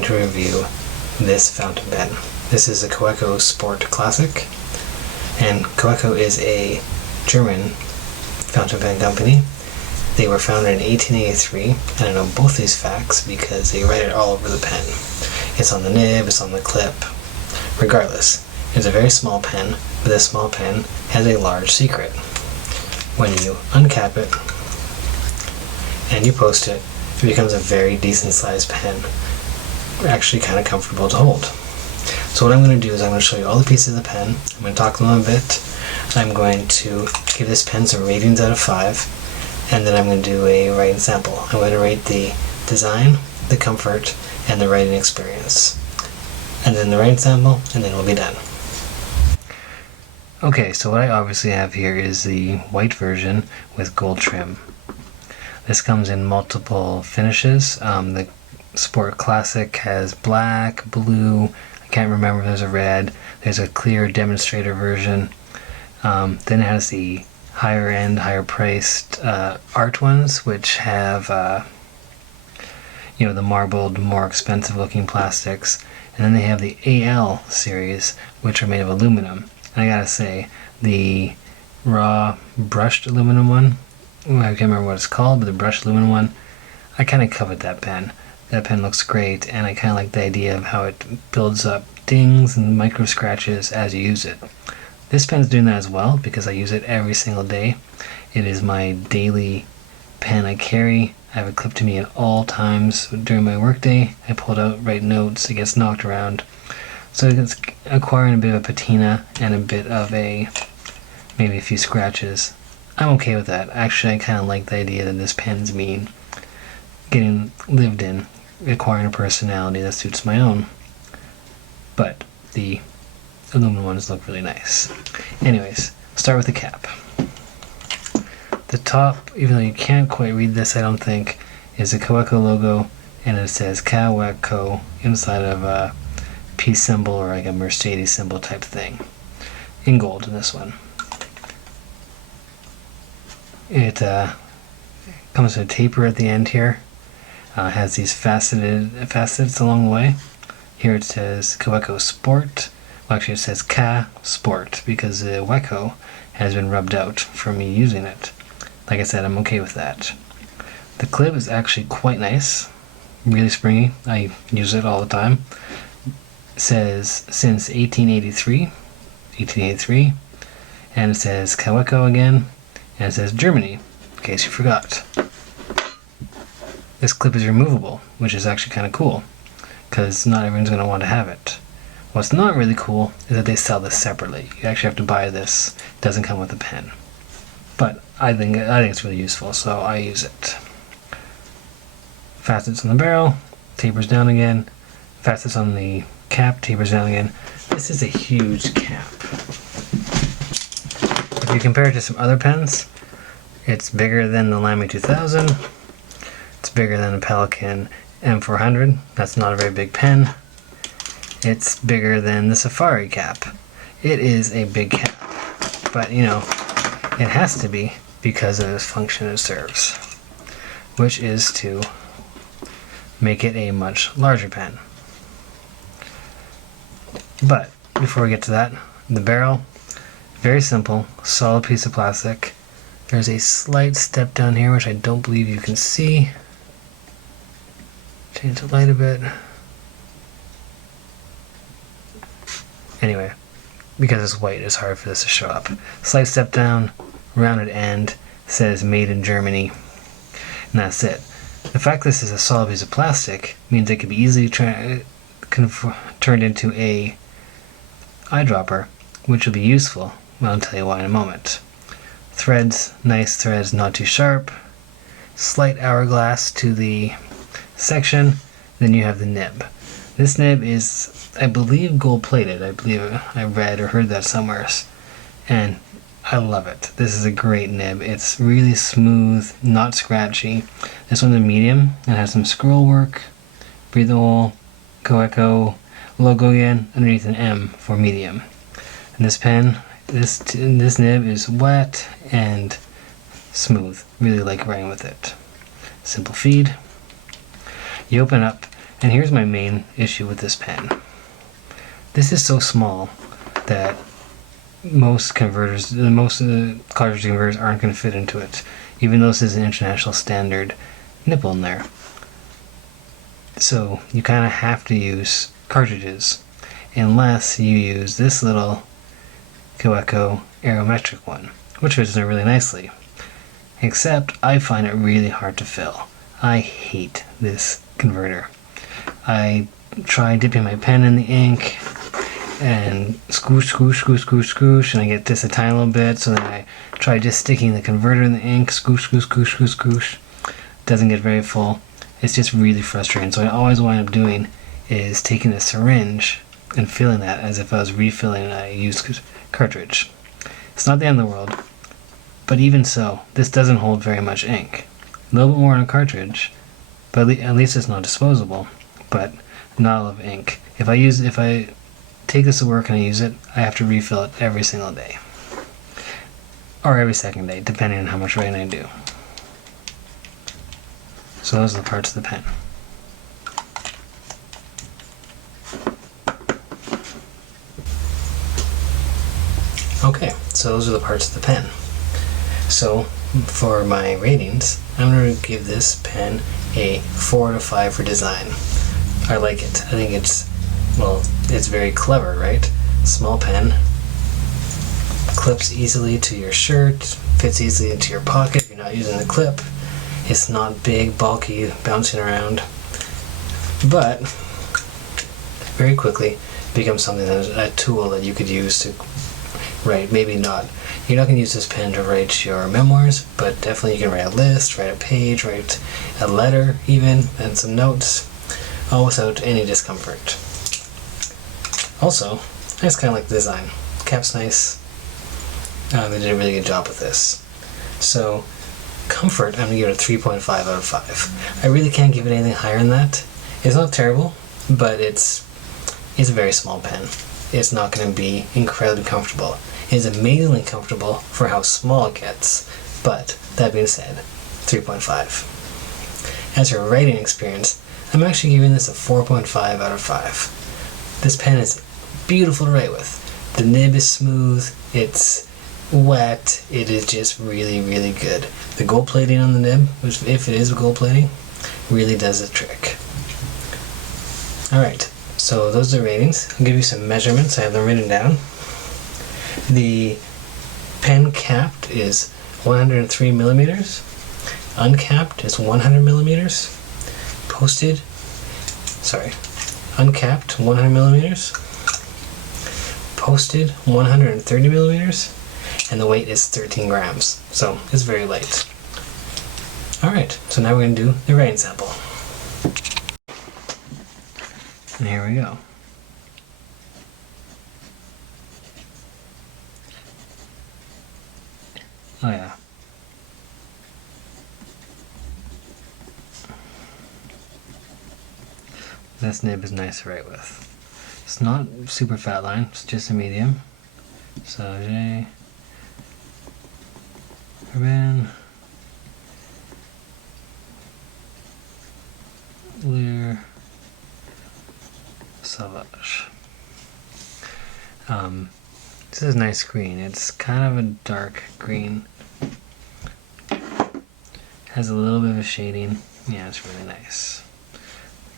going to review this fountain pen. This is a Kaweco Sport Classic, and Kaweco is a German fountain pen company. They were founded in 1883, and I know both these facts because they write it all over the pen. It's on the nib, it's on the clip. Regardless, it's a very small pen, but this small pen has a large secret. When you uncap it and you post it, it becomes a very decent sized pen. Actually kind of comfortable to hold. So what I'm going to do is I'm going to show you all the pieces of the pen. I'm going to talk to them a bit. I'm going to give this pen some ratings out of 5, and then I'm going to do a writing sample. I'm going to rate the design, the comfort, and the writing experience. And then the writing sample, and then we'll be done. Okay, so what I obviously have here is the white version with gold trim. This comes in multiple finishes. The Sport Classic has black, blue, I can't remember if there's a red, there's a clear demonstrator version. Then it has the higher end, higher priced art ones, which have the marbled, more expensive looking plastics. And then they have the AL series, which are made of aluminum. And I gotta say, the raw brushed aluminum one, I can't remember what it's called, but the brushed aluminum one, I kind of covet that pen. That pen looks great, and I kind of like the idea of how it builds up dings and micro scratches as you use it. This pen's doing that as well because I use it every single day. It is my daily pen I carry. I have it clipped to me at all times during my workday. I pull it out, write notes, it gets knocked around. So it's acquiring a bit of a patina and a bit of maybe a few scratches. I'm okay with that. Actually, I kind of like the idea that this pen's getting lived in, acquiring a personality that suits my own. But the aluminum ones look really nice. Anyways, start with the cap. The top, even though you can't quite read this, I don't think, is a Kaweco logo, and it says Kaweco inside of a peace symbol or like a Mercedes symbol type thing, in gold in this one. It comes with a taper at the end here. Has these facets along the way. Here it says Kaweco Sport. Well, actually it says Ka Sport because the Weco has been rubbed out from me using it. Like I said, I'm okay with that. The clip is actually quite nice, really springy. I use it all the time. It says since 1883, and it says Kaweco again, and it says Germany, in case you forgot. This clip is removable, which is actually kind of cool, because not everyone's going to want to have it. What's not really cool is that they sell this separately. You actually have to buy this. It doesn't come with a pen. But I think it's really useful, so I use it. Facets on the barrel, tapers down again. Facets on the cap, tapers down again. This is a huge cap. If you compare it to some other pens, it's bigger than the Lamy 2000. It's bigger than the Pelican M400. That's not a very big pen. It's bigger than the Safari cap. It is a big cap, but it has to be because of this function it serves, which is to make it a much larger pen. But before we get to that, the barrel, very simple, solid piece of plastic. There's a slight step down here, which I don't believe you can see. Change the light a bit. Anyway, because it's white, it's hard for this to show up. Slight step down, rounded end, says made in Germany, and that's it. The fact this is a solid piece of plastic means it can be easily turned into a eyedropper, which will be useful. Well, I'll tell you why in a moment. Threads, nice threads, not too sharp. Slight hourglass to the section. Then you have the nib. This nib is, I believe, gold plated. I believe I read or heard that somewhere, and I love it. This is a great nib. It's really smooth, not scratchy. This one's a medium and has some scroll work. Breathable, Kaweco logo again, underneath an M for medium. And this pen, this nib is wet and smooth. Really like writing with it. Simple feed. You open up, And here's my main issue with this pen. This is so small that most cartridge converters aren't going to fit into it, even though this is an international standard nipple in there. So you kind of have to use cartridges, unless you use this little Kaweco aerometric one, which fits in there really nicely. Except I find it really hard to fill. I hate this converter. I try dipping my pen in the ink and scoosh, scoosh, scoosh, scoosh, scoosh, and I get just a tiny little bit, so then I try just sticking the converter in the ink, scoosh, scoosh, scoosh, scoosh, scoosh. Doesn't get very full. It's just really frustrating. So I always wind up doing is taking a syringe and filling that as if I was refilling a used cartridge. It's not the end of the world, but even so, this doesn't hold very much ink. A little bit more in a cartridge, but at least it's not disposable, but not a lot of ink. If I take this to work and I use it, I have to refill it every single day. Or every second day, depending on how much writing I do. So those are the parts of the pen. Okay, so those are the parts of the pen. So for my ratings, I'm going to give this pen a 4 out of 5 for design. I like it. I think it's very clever, right? Small pen, clips easily to your shirt, fits easily into your pocket if you're not using the clip. It's not big, bulky, bouncing around, but very quickly becomes something that is a tool that you could use to write. Maybe not. You're not going to use this pen to write your memoirs, but definitely you can write a list, write a page, write a letter even, and some notes, all without any discomfort. Also, I just kind of like the design. Cap's nice. They did a really good job with this. So, comfort, I'm going to give it a 3.5 out of 5. I really can't give it anything higher than that. It's not terrible, but it's a very small pen. It's not going to be incredibly comfortable. It is amazingly comfortable for how small it gets, but that being said, 3.5. As for writing experience, I'm actually giving this a 4.5 out of 5. This pen is beautiful to write with. The nib is smooth, it's wet, it is just really, really good. The gold plating on the nib, which if it is gold plating, really does the trick. Alright, so those are the ratings. I'll give you some measurements, I have them written down. The pen capped is 103 millimeters, uncapped is 100 millimeters, uncapped 100 millimeters, posted 130 millimeters, and the weight is 13 grams, so it's very light. Alright, so now we're going to do the writing sample. And here we go. Oh yeah. This nib is nice to write with. It's not super fat line, it's just a medium. So J, Urban, Lear, Savage. This is a nice green. It's kind of a dark green. Has a little bit of a shading. Yeah, it's really nice.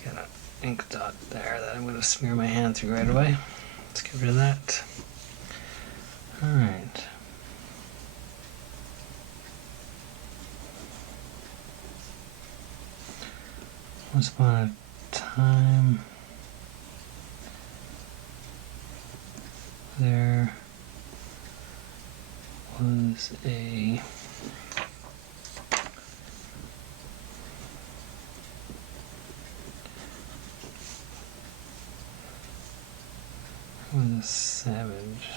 Got an ink dot there that I'm going to smear my hand through right away. Let's get rid of that. Alright. Once upon a time, there was a savage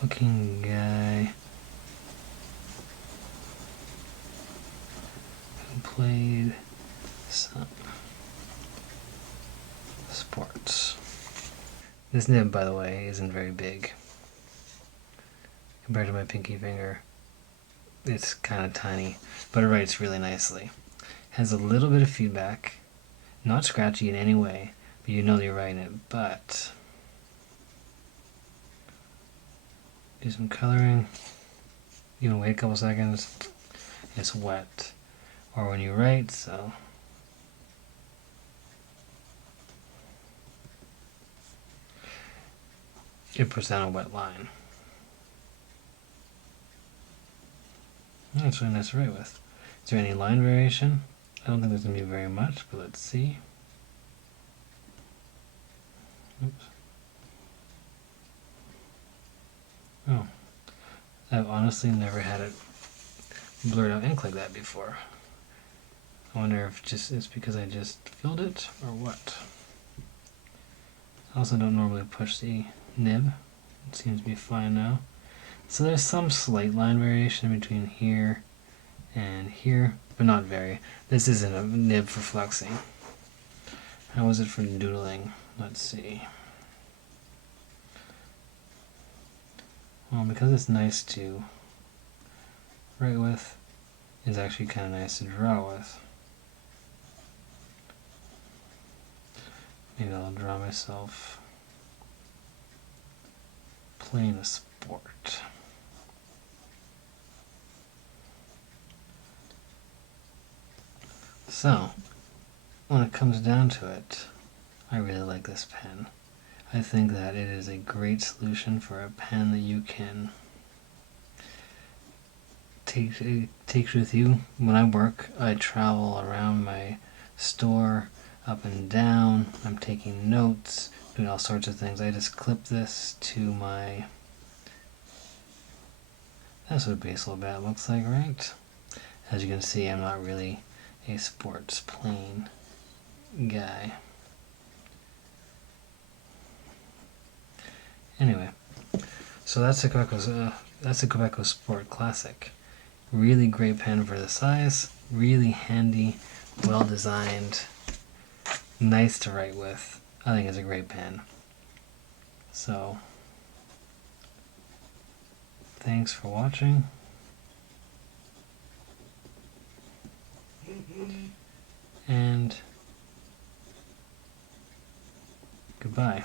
looking guy who played some sports. This nib, by the way, isn't very big. Compared to my pinky finger, it's kind of tiny, but it writes really nicely. Has a little bit of feedback, not scratchy in any way, but you know you're writing it. But do some coloring. You can wait a couple seconds. It's wet, or when you write, so. It puts down a wet line. That's really nice to write with. Is there any line variation? I don't think there's going to be very much, but let's see. Oops. Oh. I've honestly never had it blurred out ink like that before. I wonder if it's because I just filled it or what. I also don't normally push the nib. It seems to be fine now. So there's some slight line variation between here and here, but not very. This isn't a nib for flexing. How is it for doodling? Let's see. Well, because it's nice to write with, it's actually kind of nice to draw with. Maybe I'll draw myself playing a sport. So, when it comes down to it, I really like this pen. I think that it is a great solution for a pen that you can take with you. When I work, I travel around my store, up and down. I'm taking notes, doing all sorts of things. I just clip this to my... That's what a baseball bat looks like, right? As you can see, I'm not really a sports plane guy. Anyway, so that's the Kaweco Sport Classic. Really great pen for the size, really handy, well designed, nice to write with. I think it's a great pen. So, thanks for watching. And goodbye.